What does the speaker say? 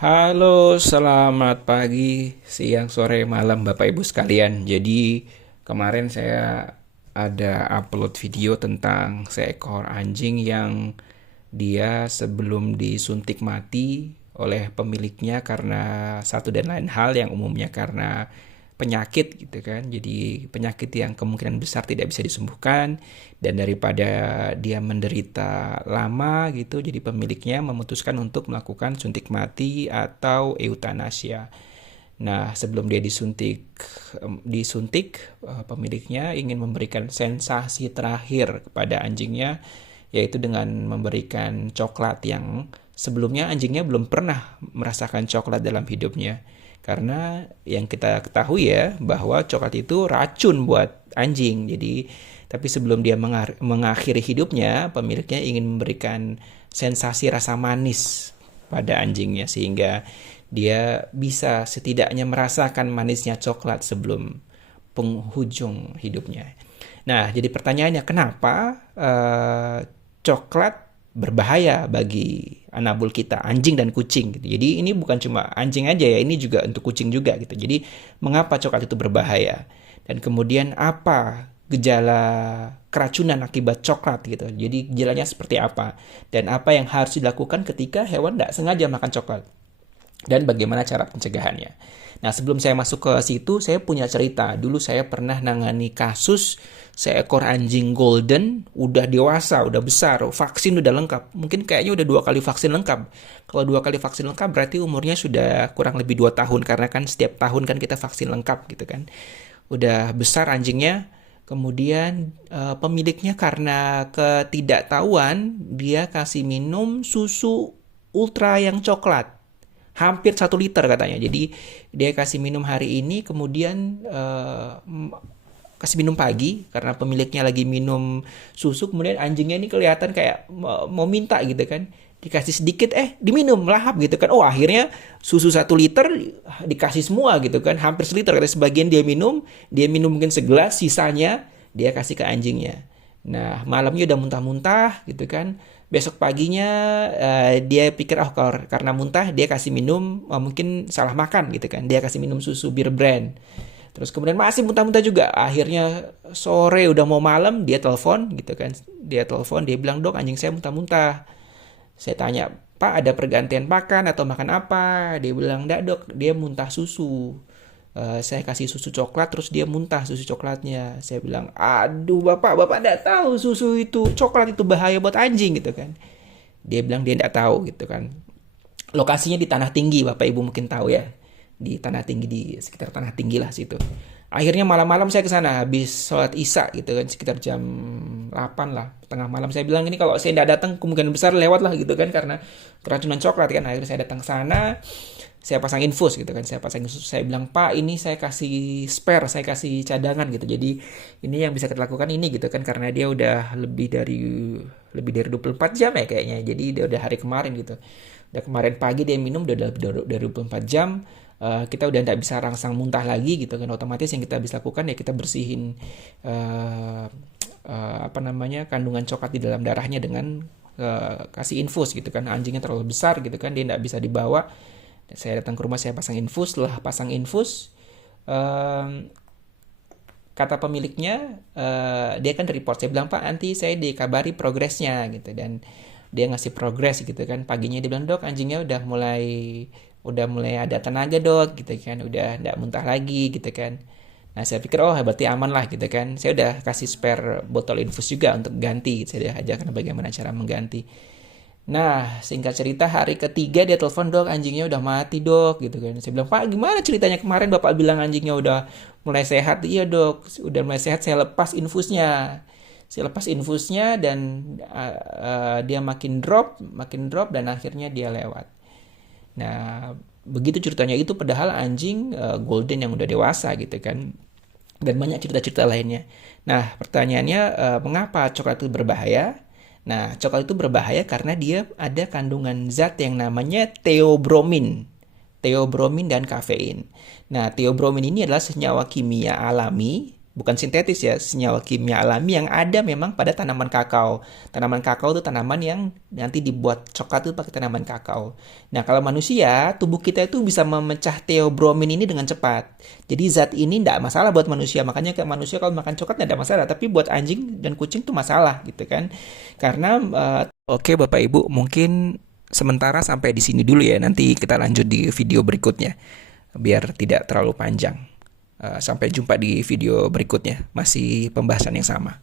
Halo, selamat pagi, siang, sore, malam Bapak Ibu sekalian. Jadi kemarin saya ada upload video tentang seekor anjing yang dia sebelum disuntik mati oleh pemiliknya karena satu dan lain hal yang umumnya karena penyakit gitu kan. Jadi penyakit yang kemungkinan besar tidak bisa disembuhkan dan daripada dia menderita lama gitu, jadi pemiliknya memutuskan untuk melakukan suntik mati atau eutanasia. Nah, sebelum dia disuntik, pemiliknya ingin memberikan sensasi terakhir kepada anjingnya, yaitu dengan memberikan coklat yang sebelumnya anjingnya belum pernah merasakan coklat dalam hidupnya. Karena yang kita ketahui ya, bahwa coklat itu racun buat anjing. Jadi, tapi sebelum dia mengakhiri hidupnya, pemiliknya ingin memberikan sensasi rasa manis pada anjingnya sehingga dia bisa setidaknya merasakan manisnya coklat sebelum penghujung hidupnya. Nah, jadi pertanyaannya kenapa coklat berbahaya bagi anabul kita, anjing dan kucing gitu. Jadi ini bukan cuma anjing aja ya, ini juga untuk kucing juga gitu. Jadi mengapa coklat itu berbahaya? Dan kemudian apa gejala keracunan akibat coklat gitu. Jadi gejalanya seperti apa? Dan apa yang harus dilakukan ketika hewan tidak sengaja makan coklat? Dan bagaimana cara pencegahannya. Nah, sebelum saya masuk ke situ, saya punya cerita. Dulu saya pernah nangani kasus seekor anjing golden, udah dewasa, udah besar, vaksin udah lengkap. Mungkin kayaknya udah 2 kali vaksin lengkap. Kalau 2 kali vaksin lengkap berarti umurnya sudah kurang lebih 2 tahun, karena kan setiap tahun kan kita vaksin lengkap gitu kan. Udah besar anjingnya, kemudian pemiliknya karena ketidaktahuan, dia kasih minum susu ultra yang coklat hampir 1 liter katanya. Jadi dia kasih minum hari ini, kemudian kasih minum pagi karena pemiliknya lagi minum susu, kemudian anjingnya ini kelihatan kayak mau minta gitu kan. Dikasih sedikit diminum lahap gitu kan. Oh, akhirnya susu 1 liter dikasih semua gitu kan, hampir seliter. Karena sebagian dia minum mungkin segelas, sisanya dia kasih ke anjingnya. Nah, malamnya udah muntah-muntah gitu kan. Besok paginya dia pikir karena muntah dia kasih minum, mungkin salah makan gitu kan. Dia kasih minum susu bir brand. Terus kemudian masih muntah-muntah juga. Akhirnya sore udah mau malam dia telepon gitu kan. Dia bilang, "Dok, anjing saya muntah-muntah." Saya tanya, "Pak, ada pergantian makan atau makan apa?" Dia bilang, "Enggak, Dok, dia muntah susu." Saya kasih susu coklat terus dia muntah susu coklatnya. Saya bilang, "Aduh, bapak enggak tahu susu itu coklat itu bahaya buat anjing," gitu kan. Dia bilang dia enggak tahu gitu kan. Lokasinya di Tanah Tinggi, Bapak Ibu mungkin tahu ya. Di Tanah Tinggi, di sekitar Tanah Tinggi lah situ. Akhirnya malam-malam saya ke sana habis sholat Isya gitu kan, sekitar jam 8 lah, tengah malam. Saya bilang ini kalau saya tidak datang kemungkinan besar lewat lah gitu kan karena keracunan coklat kan. Akhirnya saya datang ke sana, saya pasang infus gitu kan. Saya bilang, "Pak, ini saya kasih spare, saya kasih cadangan gitu. Jadi ini yang bisa kita lakukan ini gitu kan karena dia udah lebih dari 24 jam ya kayaknya. Jadi dia udah hari kemarin gitu. Udah kemarin pagi dia minum udah dari 24 jam. Kita udah tidak bisa rangsang muntah lagi gitu kan. Otomatis yang kita bisa lakukan ya kita bersihin kandungan coklat di dalam darahnya dengan kasih infus gitu kan. Anjingnya terlalu besar gitu kan, dia tidak bisa dibawa. Saya datang ke rumah, saya pasang infus. Setelah pasang infus, kata pemiliknya, dia kan report. Saya bilang, "Pak, nanti saya dikabari progresnya," gitu. Dan dia ngasih progres gitu kan. Paginya dia bilang, "Dok, anjingnya udah mulai ada tenaga, Dok," gitu kan. Udah enggak muntah lagi gitu kan. Nah, saya pikir berarti aman lah gitu kan. Saya udah kasih spare botol infus juga untuk ganti. Saya udah ajarkan bagaimana cara mengganti. Nah, singkat cerita hari ketiga dia telepon, "Dok, anjingnya udah mati, Dok," gitu kan. Saya bilang, "Pak, gimana ceritanya kemarin Bapak bilang anjingnya udah mulai sehat?" "Iya, Dok, udah mulai sehat, saya lepas infusnya." Saya lepas infusnya dan dia makin drop dan akhirnya dia lewat. Nah, begitu ceritanya itu padahal anjing golden yang udah dewasa gitu kan. Dan banyak cerita-cerita lainnya. Nah, pertanyaannya mengapa coklat itu berbahaya? Nah, coklat itu berbahaya karena dia ada kandungan zat yang namanya theobromine. Theobromine dan kafein. Nah, theobromine ini adalah senyawa kimia alami bukan sintetis ya, senyawa kimia alami yang ada memang pada tanaman kakao. Tanaman kakao itu tanaman yang nanti dibuat coklat itu pakai tanaman kakao. Nah, kalau manusia, tubuh kita itu bisa memecah theobromine ini dengan cepat. Jadi zat ini tidak masalah buat manusia. Makanya kayak manusia kalau makan coklat tidak ada masalah. Tapi buat anjing dan kucing itu masalah gitu kan. Karena oke Bapak Ibu, mungkin sementara sampai di sini dulu ya. Nanti kita lanjut di video berikutnya. Biar tidak terlalu panjang. Sampai jumpa di video berikutnya. Masih pembahasan yang sama.